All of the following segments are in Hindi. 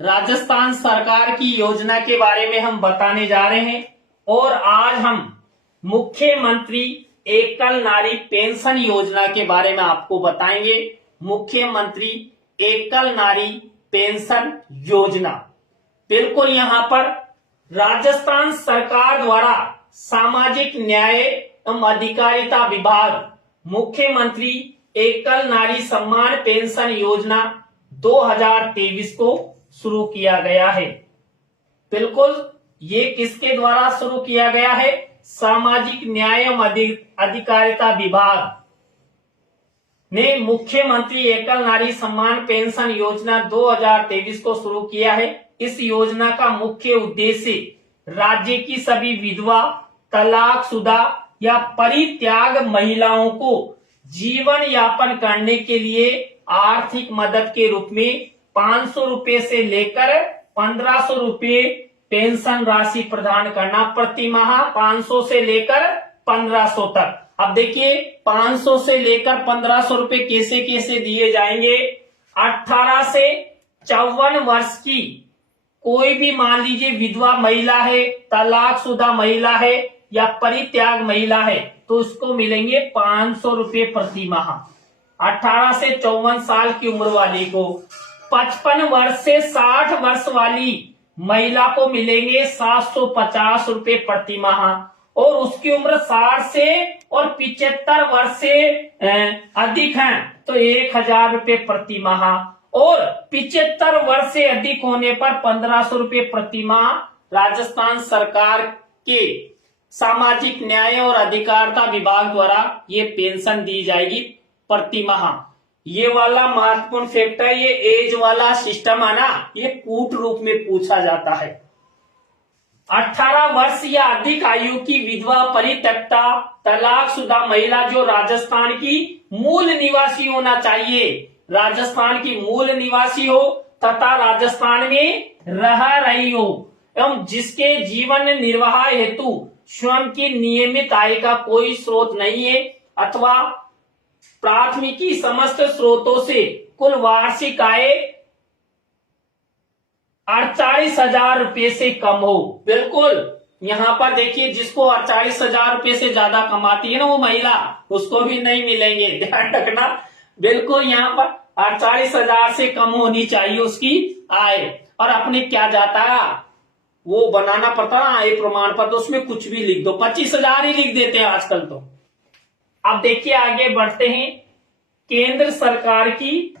राजस्थान सरकार की योजना के बारे में हम बताने जा रहे हैं और आज हम मुख्यमंत्री एकल नारी पेंशन योजना के बारे में आपको बताएंगे। मुख्यमंत्री एकल नारी पेंशन योजना बिल्कुल यहाँ पर राजस्थान सरकार द्वारा सामाजिक न्याय एवं अधिकारिता विभाग मुख्यमंत्री एकल नारी सम्मान पेंशन योजना 2023 को शुरू किया गया है। बिल्कुल ये किसके द्वारा शुरू किया गया है? सामाजिक न्याय एवं अधिकारिता विभाग ने मुख्यमंत्री एकल नारी सम्मान पेंशन योजना 2023 को शुरू किया है। इस योजना का मुख्य उद्देश्य राज्य की सभी विधवा, तलाकशुदा या परित्याग महिलाओं को जीवन यापन करने के लिए आर्थिक मदद के रूप में 500 रुपए से लेकर 1500 रुपए पेंशन राशि प्रदान करना। प्रति माह 500 से लेकर 1500 तक। अब देखिए 500 से लेकर 1500 रुपए कैसे कैसे दिए जाएंगे। 18 से 54 वर्ष की कोई भी मान लीजिए विधवा महिला है, तलाकशुदा महिला है या परित्याग महिला है तो उसको मिलेंगे 500 रुपए प्रति माह। 18 से 54 साल की उम्र वाली को, 55 वर्ष से 60 वर्ष वाली महिला को मिलेंगे 750 रुपए प्रति माह और उसकी उम्र 60 से और 75 वर्ष से अधिक है तो 1000 रुपए प्रति माह और 75 वर्ष से अधिक होने पर 1500 रुपए प्रति माह राजस्थान सरकार के सामाजिक न्याय और अधिकारिता विभाग द्वारा ये पेंशन दी जाएगी प्रति माह। ये वाला महत्वपूर्ण फैक्ट है। ये एज वाला सिस्टम है ना, ये कूट रूप में पूछा जाता है। 18 वर्ष या अधिक आयु की विधवा, परित्यक्ता, तलाकशुदा महिला जो राजस्थान की मूल निवासी होना चाहिए, राजस्थान की मूल निवासी हो तथा राजस्थान में रह रही हो एवं जिसके जीवन निर्वाह हेतु स्वयं की नियमित आय का कोई स्रोत नहीं है अथवा प्राथमिकी समस्त स्रोतों से कुल वार्षिक आय 48,000 रुपए से कम हो। बिल्कुल यहाँ पर देखिए जिसको 48,000 रुपए से ज्यादा कमाती है ना वो महिला, उसको भी नहीं मिलेंगे, ध्यान रखना। बिल्कुल यहाँ पर 48,000 से कम होनी चाहिए उसकी आय। और अपने क्या जाता है वो बनाना पड़ता ना आय प्रमाण पत्र, तो उसमें कुछ भी लिख दो, 25,000 ही लिख देते हैं आजकल तो। अब देखिए आगे बढ़ते हैं केंद्र सरकार की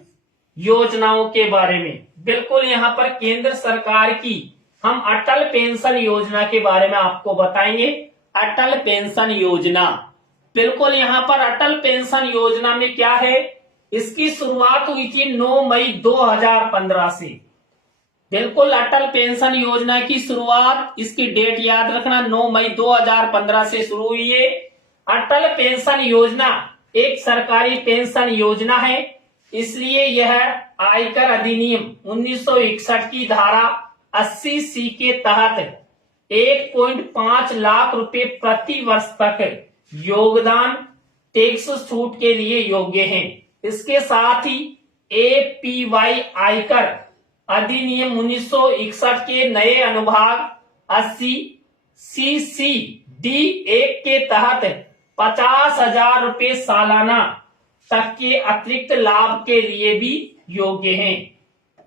योजनाओं के बारे में। बिल्कुल यहाँ पर केंद्र सरकार की हम अटल पेंशन योजना के बारे में आपको बताएंगे। अटल पेंशन योजना, बिल्कुल यहाँ पर अटल पेंशन योजना में क्या है, इसकी शुरुआत हुई थी 9 मई 2015 से। बिल्कुल अटल पेंशन योजना की शुरुआत, इसकी डेट याद रखना, 9 मई 2015 से शुरू हुई है। अटल पेंशन योजना एक सरकारी पेंशन योजना है, इसलिए यह आयकर अधिनियम 1961 की धारा 80C के तहत 1.5 लाख रुपए प्रति वर्ष तक योगदान टैक्स छूट के लिए योग्य है। इसके साथ ही APY आयकर अधिनियम 1961 के नए अनुभाग 80CCD1 के तहत 50,000 रुपए सालाना तक के अतिरिक्त लाभ के लिए भी योग्य हैं।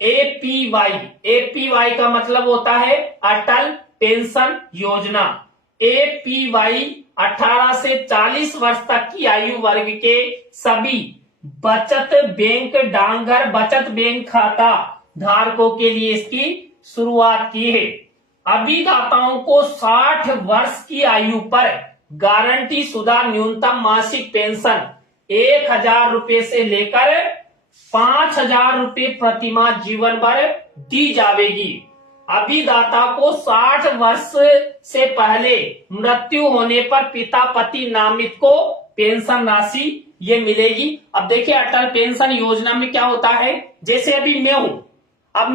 APY का मतलब होता है अटल पेंशन योजना। APY 18 से 40 वर्ष तक की आयु वर्ग के सभी बचत बैंक, डाकघर बचत बैंक खाता धारकों के लिए इसकी शुरुआत की है। अभिदाताओं को 60 वर्ष की आयु पर गारंटी शुदा न्यूनतम मासिक पेंशन 1,000 रुपए से लेकर 5,000 रुपए प्रति माह जीवन भर दी जाएगी। अभिदाता को 60 वर्ष से पहले मृत्यु होने पर पिता पति नामित को पेंशन राशि ये मिलेगी। अब देखिए अटल पेंशन योजना में क्या होता है, जैसे अभी मैं हूं, अब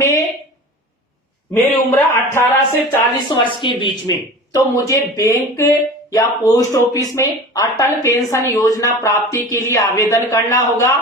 मेरी उम्र 18 से 40 वर्ष के बीच में, तो मुझे बैंक या पोस्ट ऑफिस में अटल पेंशन योजना प्राप्ति के लिए आवेदन करना होगा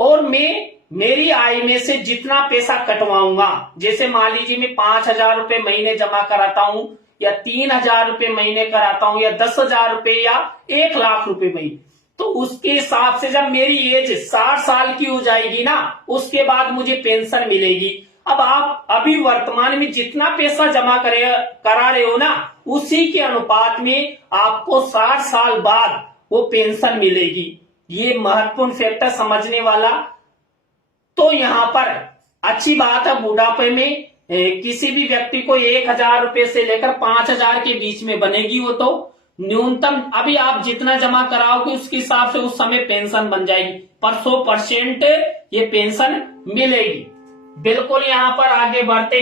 और मैं मेरी आय में से जितना पैसा कटवाऊंगा, जैसे मान लीजिए मैं 5,000 रुपए महीने जमा कराता हूं, या 3,000 रुपए महीने कराता हूं, या 10,000 रुपए, या 1,00,000 रुपए महीने, तो उसके हिसाब से जब मेरी एज 60 साल की हो जाएगी ना, उसके बाद मुझे पेंशन मिलेगी। अब आप अभी वर्तमान में जितना पैसा जमा करा रहे हो ना, उसी के अनुपात में आपको 60 साल बाद वो पेंशन मिलेगी। ये महत्वपूर्ण फैक्टर समझने वाला। तो यहाँ पर अच्छी बात है, बुढ़ापे में किसी भी व्यक्ति को 1,000 रुपए से लेकर 5,000 के बीच में बनेगी। वो तो न्यूनतम अभी आप जितना जमा कराओगे उसके हिसाब से उस समय पेंशन बन जाएगी, पर 100% ये पेंशन मिलेगी। बिल्कुल यहाँ पर आगे बढ़ते